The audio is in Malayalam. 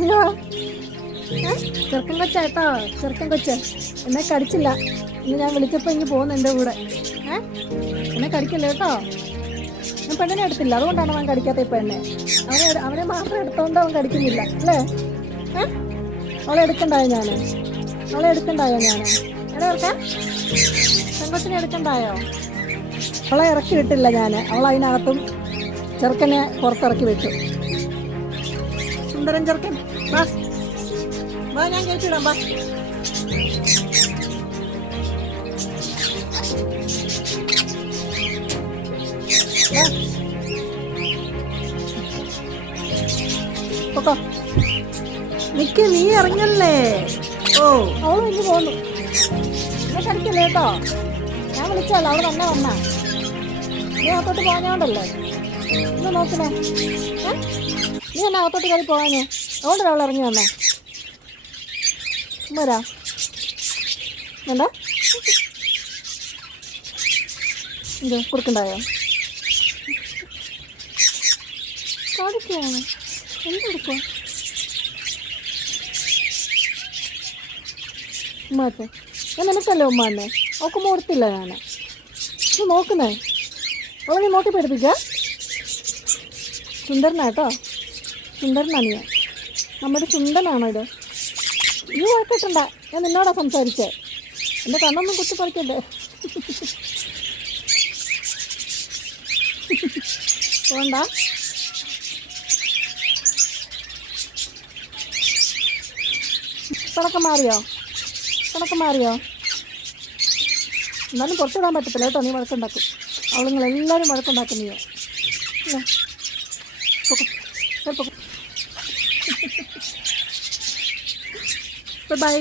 അയ്യോ ചെറുക്കൻ കൊച്ചാട്ടോ, ചെറുക്കൻ കൊച്ച് എന്നെ കടിച്ചില്ല. ഇന്ന് ഞാൻ വിളിച്ചപ്പോൾ ഇങ്ങ് പോകുന്നു എൻ്റെ കൂടെ. എന്നെ കടിക്കല്ലേ കേട്ടോ. ഞാൻ പെണ്ണിനെ എടുത്തില്ല, അതുകൊണ്ടാണ് അവൻ കടിക്കാത്ത. ഇപ്പം എന്നെ അവനെ മാത്രം എടുത്തോണ്ട് അവൻ കടിക്കുന്നില്ല അല്ലേ? അവളെ എടുക്കണ്ടായോ ഞാൻ? എടാ ഇറക്കാൻ പെൺകൊച്ചിനെ എടുക്കണ്ടായോ? അവളെ ഇറക്കി വിട്ടില്ല ഞാൻ. അവൾ അതിനകത്തും ചെറുക്കനെ പുറത്തിറക്കി വിട്ടു. സുന്ദരൻ ചെറുക്കൻ വാ വാ, ഞാൻ കയറ്റിടാം വാ. പൊക്കോ നിക്ക്, നീ ഇറങ്ങല്ലേ. ഓ അവള് ഇങ്ങ് പോന്നു. എന്നെ കടിക്കല്ലേ കേട്ടോ. ഞാൻ വിളിച്ചല്ലോ, അവള് തന്നെ വന്നാ. നീ അകത്തോട്ട് പോകാഞ്ഞോണ്ടല്ലേ ഇന്ന് നോക്കണേ. നീ എന്നെ അകത്തോട്ട് കയറി പോകാഞ്ഞേ, അതുകൊണ്ടല്ലേ അവൾ ഇറങ്ങി വന്നേ. വരാ വേണ്ട ഇത് കൊടുക്കണ്ടായോ? കാണിക്കുകയാണ് എന്തെടുക്കുക ഉമ്മാക്ക്. ഞാൻ നിനക്കല്ലേ ഉമ്മ തന്നെ, അവൾക്ക് കൊടുത്തില്ല ഞാൻ. ഇത് നോക്കുന്നേ, അവളെ നീ നോക്കി പഠിപ്പിക്കുക. സുന്ദരനാട്ടോ, സുന്ദരനാണ് ഞാൻ. നമ്മുടെ സുന്ദരനാണോ ഇത്? നീ വഴക്കിട്ടണ്ട, ഞാൻ നിന്നോടാ സംസാരിച്ചേ. എൻ്റെ കണ്ണൊന്നും കുത്തി പറിക്കണ്ടേ. പോണ്ട. കണക്ക് മാറിയോ? എന്നാലും പുറത്തിടാൻ പറ്റത്തില്ല കേട്ടോ, നീ വഴക്കുണ്ടാക്കും. അവളുങ്ങളെല്ലാവരും വഴക്കുണ്ടാക്കുന്നയോ അല്ലേ? ബൈ.